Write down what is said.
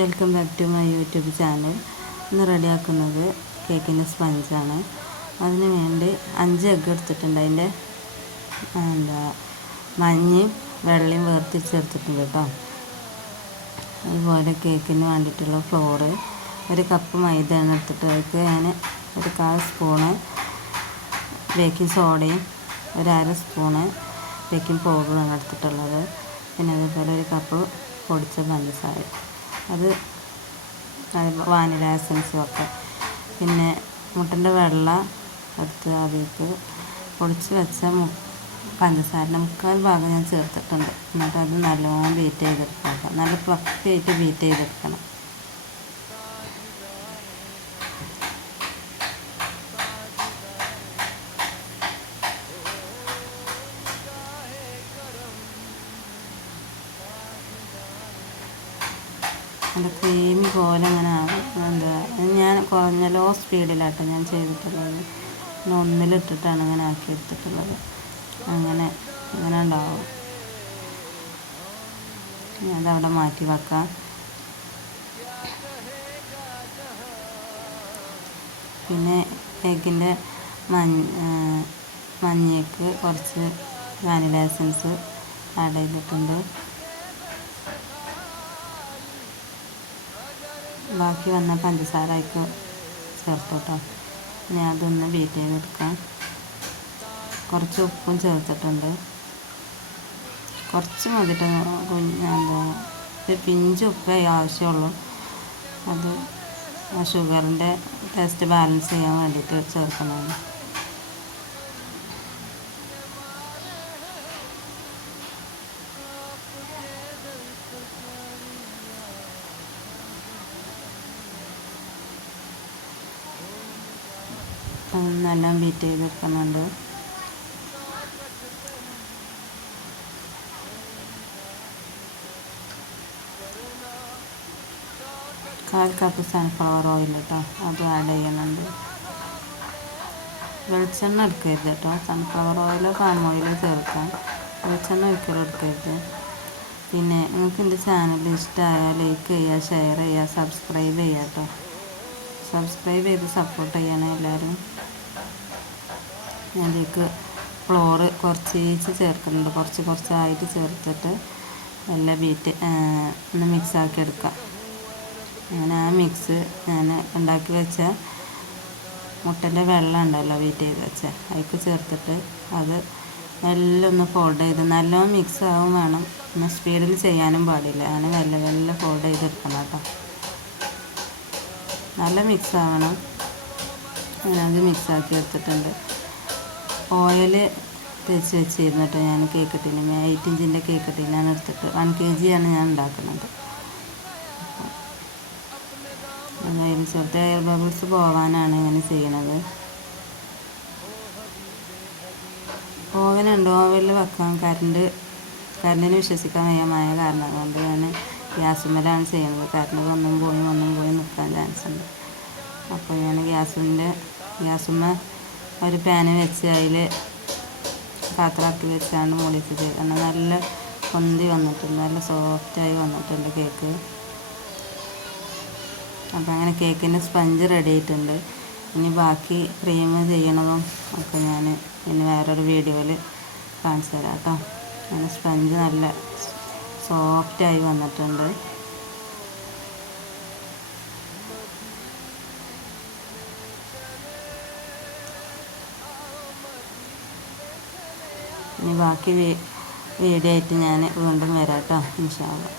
Welcome back to my YouTube channel. ഇന്ന് റെഡിയാക്കുന്നത് കേക്കിൻ്റെ സ്പഞ്ചാണ്. അതിന് വേണ്ടി 5 എഗ്ഗ് എടുത്തിട്ടുണ്ട്. അതിൻ്റെ മഞ്ഞയും വെള്ളയും വേർതിരിച്ചെടുത്തിട്ടുണ്ട് കേട്ടോ. അതുപോലെ കേക്കിന് വേണ്ടിയിട്ടുള്ള ഫ്ലോറ് 1 കപ്പ് മൈദയാണ് എടുത്തിട്ട് അതിലേക്ക് ഞാൻ 1/4 സ്പൂണ് ബേക്കിംഗ് സോഡയും 1/2 സ്പൂണ് ബേക്കിംഗ് പൗഡറുമാണ് എടുത്തിട്ടുള്ളത്. പിന്നെ അതുപോലെ 1 കപ്പ് പൊടിച്ച പഞ്ചസാര, അത് വാനില എസൻസും ഒക്കെ. പിന്നെ മുട്ടൻ്റെ വെള്ള എടുത്ത് അതിലേക്ക് പൊടിച്ച് വെച്ച പഞ്ചസാരൻ്റെ 3/4 ഭാഗം ഞാൻ ചേർത്തിട്ടുണ്ട്. എന്നിട്ട് അത് നല്ലോണം ബീറ്റ് ചെയ്തെടുക്കാം. നല്ല ഫ്ലഫിയായിട്ട് ബീറ്റ് ചെയ്തെടുക്കണം. നല്ല ക്രീമി പോലെ അങ്ങനെ ഞാൻ കുറഞ്ഞ ലോ സ്പീഡിലാട്ടോ ഞാൻ ചെയ്തിട്ടുള്ളത്. 1-ലിട്ടിട്ടാണ് ഇങ്ങനെ ആക്കിയെടുത്തിട്ടുള്ളത്. അങ്ങനെ ഉണ്ടാവും. അതവിടെ മാറ്റി വെക്കാം. പിന്നെ എഗ്ഗിൻ്റെ മഞ്ഞയ്ക്ക് കുറച്ച് വാനില എസൻസ് ആഡ് ചെയ്തിട്ടുണ്ട്. ബാക്കി വന്ന പഞ്ചസാര അതിലേക്ക് ചേർത്ത് കേട്ടോ. ഇനി അതൊന്ന് ബീറ്റ് ചെയ്തെടുക്കാം. കുറച്ച് ഉപ്പും ചേർത്തിട്ടുണ്ട്. കുറച്ച് മതിട്ട് ഒരു പിഞ്ച് ഉപ്പേ ആവശ്യമുള്ളൂ. അത് ഷുഗറിൻ്റെ ടേസ്റ്റ് ബാലൻസ് ചെയ്യാൻ വേണ്ടിയിട്ട് ചേർക്കുന്നത്. നല്ല ബീറ്റ് ചെയ്തെടുക്കുന്നുണ്ട്. കാൽ കപ്പ് സൺഫ്ലവർ ഓയിൽ കേട്ടോ, അത് ആഡ് ചെയ്യുന്നുണ്ട്. വെളിച്ചെണ്ണ എടുക്കരുത് കേട്ടോ. സൺഫ്ലവർ ഓയിലോ പാം ഓയിലോ ചേർക്കാം. വെളിച്ചെണ്ണ ഒരിക്കലും എടുക്കരുത്. പിന്നെ നിങ്ങൾക്ക് എൻ്റെ ചാനൽ ഇഷ്ടമായാൽ ലൈക്ക് ചെയ്യുക, ഷെയർ ചെയ്യുക, സബ്സ്ക്രൈബ് ചെയ്യുക കേട്ടോ. സബ്സ്ക്രൈബ് ചെയ്ത് സപ്പോർട്ട് ചെയ്യണം എല്ലാവരും. അതിലേക്ക് ഫ്ലോറ് കുറച്ച് ചേർക്കുന്നുണ്ട്. കുറച്ചായിട്ട് ചേർത്തിട്ട് നല്ല ബീറ്റ് ഒന്ന് മിക്സാക്കി എടുക്കാം. അങ്ങനെ ആ മിക്സ് ഞാൻ ഉണ്ടാക്കി വെച്ച മുട്ടൻ്റെ വെള്ളം ഉണ്ടല്ലോ ബീറ്റ് ചെയ്ത് വെച്ച അതിലേക്ക് ചേർത്തിട്ട് അത് എല്ലാം ഒന്ന് ഫോൾഡ് ചെയ്ത് നല്ലോണം മിക്സ് ആവും വേണം. ഒന്ന് സ്പീഡിൽ ചെയ്യാനും പാടില്ല. അങ്ങനെ വെല്ല ഫോൾഡ് ചെയ്തെടുക്കണം കേട്ടോ. നല്ല മിക്സ് ആവണം. അത് മിക്സാക്കി എടുത്തിട്ടുണ്ട്. ഓയിൽ തേച്ച് വെച്ചിരുന്നിട്ട് ഞാൻ കേക്ക് ടിന് 8 ഇഞ്ചിൻ്റെ കേക്ക് ടിനാണ് എടുത്തിട്ട് 1 kg ആണ് ഞാൻ ഉണ്ടാക്കുന്നത്. അതിന് ചേർത്ത് എയർ ബബിൾസ് പോകാനാണ് ഇങ്ങനെ ചെയ്യണത്. ഓവനുണ്ട്. ഓവനിൽ വെക്കാൻ കറണ്ടിന് വിശ്വസിക്കാൻ വയ്യമായ കാരണം കൊണ്ട് ഞാൻ ഗ്യാസുമ്മലാണ് ചെയ്യുന്നത്. കറണ്ട് ഒന്നും പോയി നിൽക്കാൻ ചാൻസ് ഉണ്ട്. അപ്പോൾ ഞാൻ ഗ്യാസുമ്മ ഒരു പാന് വെച്ച് അതിൽ പാത്രമാക്കി വെച്ചാണ് മൂടിച്ച് ചെയ്യണം. നല്ല പൊന്തി വന്നിട്ടുണ്ട്. നല്ല സോഫ്റ്റായി വന്നിട്ടുണ്ട് കേക്ക്. അപ്പോൾ അങ്ങനെ കേക്കിൻ്റെ സ്പഞ്ച് റെഡി ആയിട്ടുണ്ട്. ഇനി ബാക്കി ക്രീം ചെയ്യണതും ഒക്കെ ഞാൻ ഇനി വേറൊരു വീഡിയോയിൽ കാണിച്ചു തരാം കേട്ടോ. അങ്ങനെ സ്പഞ്ച് നല്ല സോഫ്റ്റായി വന്നിട്ടുണ്ട്. ഇനി ബാക്കി വീഡിയോ ആയിട്ട് ഞാൻ വീണ്ടും വരാം കേട്ടോ. ഇൻഷാ അല്ലാഹ്.